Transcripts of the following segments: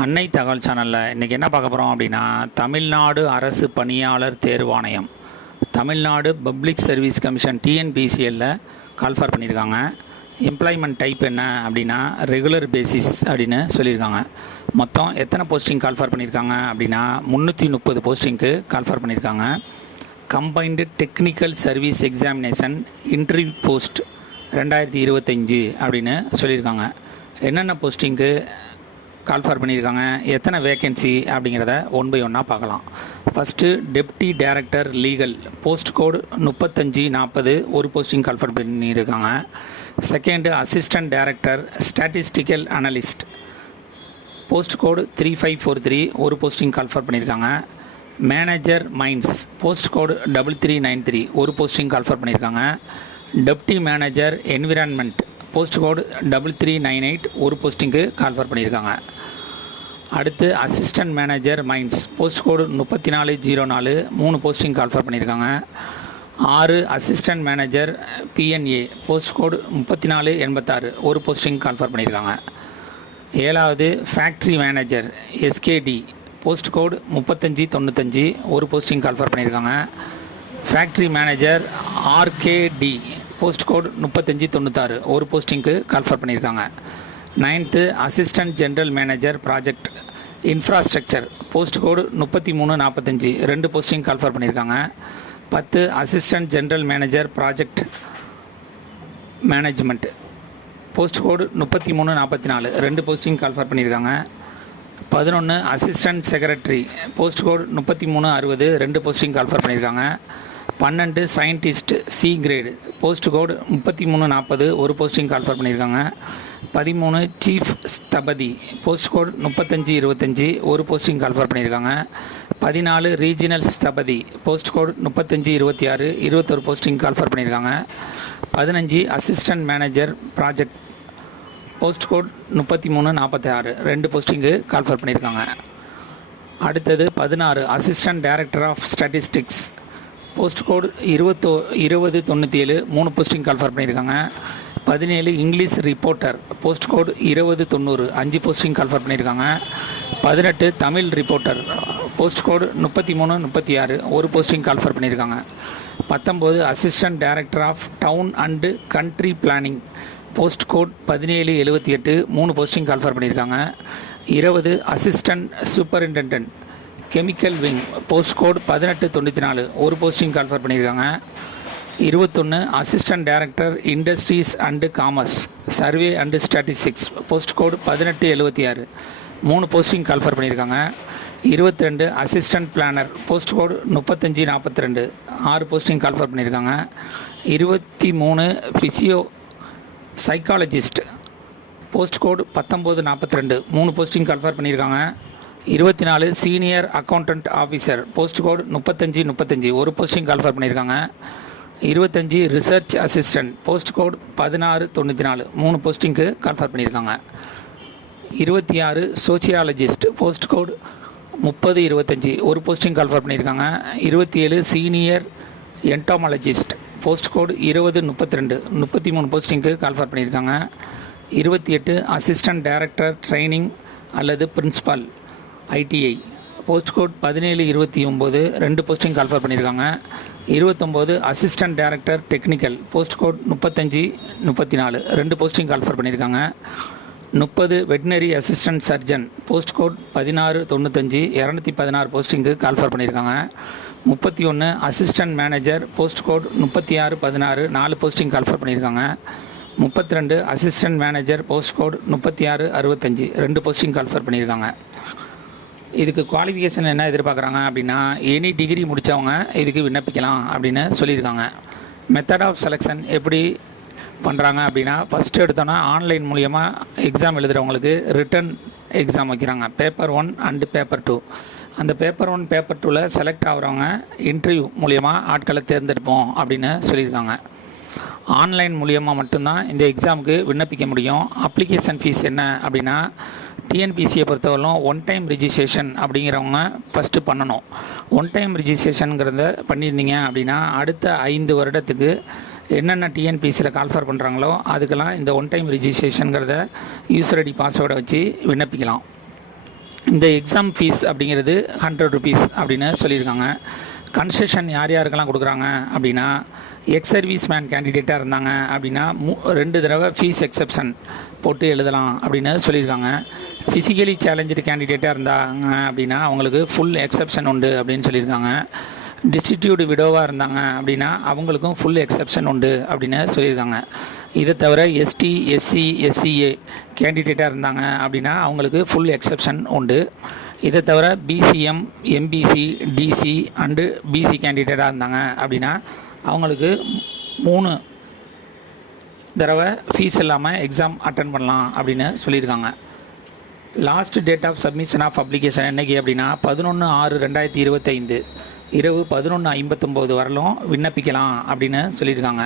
அன்னை தகவல் சேனலில் இன்றைக்கி என்ன பார்க்க போகிறோம் அப்படின்னா, தமிழ்நாடு அரசு பணியாளர் தேர்வாணையம், தமிழ்நாடு பப்ளிக் சர்வீஸ் கமிஷன் டிஎன்பிசிஎல்ல கால்ஃபார் பண்ணியிருக்காங்க. எம்ப்ளாய்மெண்ட் டைப் என்ன அப்படின்னா ரெகுலர் பேசிஸ் அப்படின்னு சொல்லியிருக்காங்க. மொத்தம் எத்தனை போஸ்டிங் கால்ஃபார் பண்ணியிருக்காங்க அப்படின்னா 330 போஸ்டிங்க்கு கால்ஃபார் பண்ணியிருக்காங்க. Combined technical service examination interview post 2025 அப்படின்னு சொல்லியிருக்காங்க. என்னென்ன போஸ்டிங்க்கு கால்ஃபார் பண்ணியிருக்காங்க, எத்தனை வேக்கன்சி அப்படிங்கிறத ஒன் பை ஒன்னாக பார்க்கலாம். First deputy director legal post code 3540 ஒரு போஸ்டிங் கால்ஃபார் பண்ணியிருக்காங்க. Second assistant director statistical analyst post code 3543 ஒரு போஸ்டிங் கால்ஃபார் பண்ணியிருக்காங்க. மேனேஜர் மைன்ஸ் போஸ்ட் கோடு 3393 ஒரு போஸ்டிங் கால்ஃபார் பண்ணியிருக்காங்க. Deputy manager environment post code 3398 ஒரு போஸ்டிங்க்கு கால்ஃபார் பண்ணியிருக்காங்க. அடுத்து assistant manager mines post code 3404 3 posting call for பண்ணியிருக்காங்க. 6 assistant manager P N A post code 3486 ஒரு போஸ்டிங் கால்ஃபார் பண்ணியிருக்காங்க. 7வது ஃபேக்ட்ரி மேனேஜர் எஸ்கேடி போஸ்ட் கோடு 3595 ஒரு போஸ்டிங் கால்ஃபார் பண்ணியிருக்காங்க. ஃபேக்ட்ரி மேனேஜர் ஆர்கேடி போஸ்ட் கோடு 3596 ஒரு போஸ்டிங்க்கு கால்ஃபார் பண்ணியிருக்காங்க. 9th assistant general manager project infrastructure post கோடு 3345 2 posting call for பண்ணியிருக்காங்க. 10 assistant general manager project management post கோடு 3344 2 posting call for பண்ணியிருக்காங்க. 11 அசிஸ்டன்ட் செக்ரட்டரி போஸ்ட் கோடு 3360 2 posting call for பண்ணியிருக்காங்க. 12 scientist C grade post கோடு 3340 ஒரு posting call for பண்ணியிருக்காங்க. 13 chief ஸ்தபதி post கோடு 3525 ஒரு posting call for பண்ணியிருக்காங்க. 14 regional ஸ்தபதி post code 3526 21 posting call for பண்ணியிருக்காங்க. 15 assistant manager project post code 3346 2 posting call for பண்ணியிருக்காங்க. அடுத்தது 16 assistant director of statistics post code 2097 3 posting call for பண்ணியிருக்காங்க. 17 English reporter post code 2090 5 posting call for பண்ணியிருக்காங்க. 18 Tamil reporter post கோடு 3336 ஒரு posting call for பண்ணியிருக்காங்க. 19 assistant director of town and country planning post code 1778 3 posting call for பண்ணியிருக்காங்க. 20 assistant superintendent chemical wing post code 1894 ஒரு posting call for பண்ணியிருக்காங்க. 21 assistant director industries and commerce survey and statistics post code 1876 3 posting call for பண்ணியிருக்காங்க. 22 assistant planner post code 3542 6 posting call for பண்ணியிருக்காங்க. 23 physio psychologist post code 1942 3 posting call for பண்ணியிருக்காங்க. 24 senior accountant officer post code 3535 ஒரு posting call for பண்ணியிருக்காங்க. 25 research assistant post code 1694 3 போஸ்டிங்க்கு call for பண்ணியிருக்காங்க. 26 sociologist post கோடு 3025 ஒரு posting call for பண்ணியிருக்காங்க. 27 senior entomologist post code 2032 33 போஸ்டிங்க்கு call for பண்ணியிருக்காங்க. 28 அசிஸ்டன்ட் டைரக்டர் ட்ரைனிங் அல்லது principal ITI post code 1729 2 posting call for பண்ணியிருக்காங்க. 29 assistant director technical post code 3534 2 posting call for பண்ணியிருக்காங்க. 30 veterinary assistant surgeon post code 1695 216 போஸ்டிங்க்கு call for பண்ணியிருக்காங்க. 31 assistant manager post code 3616 4 posting call for பண்ணியிருக்காங்க. 32 assistant manager post code 3665 2 posting call for பண்ணியிருக்காங்க. இதுக்கு qualification என்ன எதிர்பார்க்குறாங்க அப்படின்னா எனி டிகிரி முடித்தவங்க இதுக்கு விண்ணப்பிக்கலாம் அப்படின்னு சொல்லியிருக்காங்க. மெத்தட் ஆஃப் செலெக்ஷன் எப்படி பண்ணுறாங்க அப்படின்னா ஃபஸ்ட்டு எடுத்தோன்னா ஆன்லைன் மூலியமாக எக்ஸாம் எழுதுகிறவங்களுக்கு ரிட்டன் எக்ஸாம் வைக்கிறாங்க. Paper 1 and paper 2. அந்த பேப்பர் 1 பேப்பர் 2ல் செலக்ட் ஆகிறவங்க இன்டர்வியூ மூலியமாக ஆட்களை தேர்ந்தெடுப்போம் அப்படின்னு சொல்லியிருக்காங்க. ஆன்லைன் மூலியமாக மட்டும்தான் இந்த எக்ஸாமுக்கு விண்ணப்பிக்க முடியும். அப்ளிகேஷன் ஃபீஸ் என்ன அப்படின்னா டிஎன்பிசியை பொறுத்தவரைக்கும் ஒன் டைம் ரிஜிஸ்ட்ரேஷன் அப்படிங்கிறவங்க ஃபஸ்ட்டு பண்ணணும். ஒன் டைம் ரிஜிஸ்ட்ரேஷனுங்கிறத பண்ணியிருந்தீங்க அப்படின்னா அடுத்த 5 வருடத்துக்கு என்னென்ன டிஎன்பிசியில் கால்ஃபார் பண்ணுறாங்களோ அதுக்கெல்லாம் இந்த ஒன் டைம் ரிஜிஸ்ட்ரேஷனுங்கிறத யூசர் ஐடி பாஸ்வேர்டை வச்சு விண்ணப்பிக்கலாம். இந்த எக்ஸாம் ஃபீஸ் அப்படிங்கிறது 100 ருபீஸ் அப்படின்னு சொல்லியிருக்காங்க. கன்செஷன் யார் யாருக்கெல்லாம் கொடுக்குறாங்க அப்படின்னா, எக்ஸ் சர்வீஸ் மேன் கேண்டிடேட்டாக இருந்தாங்க அப்படின்னா 2 தடவை ஃபீஸ் எக்ஸப்ஷன் போட்டு எழுதலாம் அப்படின்னு சொல்லியிருக்காங்க. ஃபிசிக்கலி சேலஞ்சு கேண்டிடேட்டாக இருந்தாங்க அப்படின்னா அவங்களுக்கு ஃபுல் எக்ஸப்ஷன் உண்டு அப்படின்னு சொல்லியிருக்காங்க. டிஸ்டிடியூட் விடோவாக இருந்தாங்க அப்படின்னா அவங்களுக்கும் ஃபுல் எக்ஸப்ஷன் உண்டு அப்படின்னு சொல்லியிருக்காங்க. இதை தவிர எஸ்டி, எஸ்சி, எஸ்சிஏ கேண்டிடேட்டாக இருந்தாங்க அப்படின்னா அவங்களுக்கு ஃபுல் எக்ஸப்ஷன் உண்டு. இதை தவிர BCM, MBC, DC and BC கேண்டிடேட்டாக இருந்தாங்க அப்படின்னா அவங்களுக்கு 3 தடவை ஃபீஸ் இல்லாமல் எக்ஸாம் அட்டன் பண்ணலாம் அப்படின்னு சொல்லியிருக்காங்க. Last date of submission of application என்றைக்கு அப்படின்னா 11/6/2025 இரவு 11:59 வரலும் விண்ணப்பிக்கலாம் அப்படின்னு சொல்லியிருக்காங்க.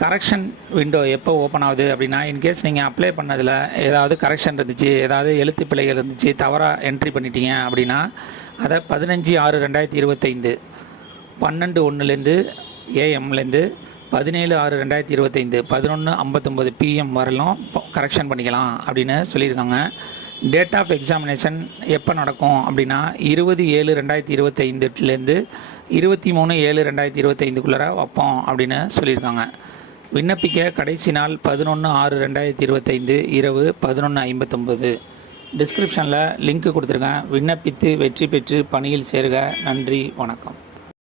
கரெக்ஷன் விண்டோ எப்போ ஓப்பன் ஆகுது அப்படின்னா, இன்கேஸ் நீங்கள் அப்ளை பண்ணதில் ஏதாவது கரெக்ஷன் இருந்துச்சு, ஏதாவது எழுத்து பிழைகள் இருந்துச்சு, தவறாக என்ட்ரி பண்ணிட்டீங்க அப்படின்னா அதை 15/6/2025 12:01 ஏஎம்லேருந்து 17/6/2025 11:59 பிஎம் வரலும் கரெக்ஷன் பண்ணிக்கலாம் அப்படின்னு சொல்லியிருக்காங்க. டேட் ஆஃப் எக்ஸாமினேஷன் எப்போ நடக்கும் அப்படின்னா 20/7/2025 23/7/2025 வைப்போம் அப்படின்னு சொல்லியிருக்காங்க. விண்ணப்பிக்க கடைசி நாள் 11/6/2025 இரவு 11:59. டிஸ்கிரிப்ஷனில் லிங்க் கொடுத்துருக்கேன். விண்ணப்பித்து வெற்றி பெற்று பணியில் சேருக. நன்றி, வணக்கம்.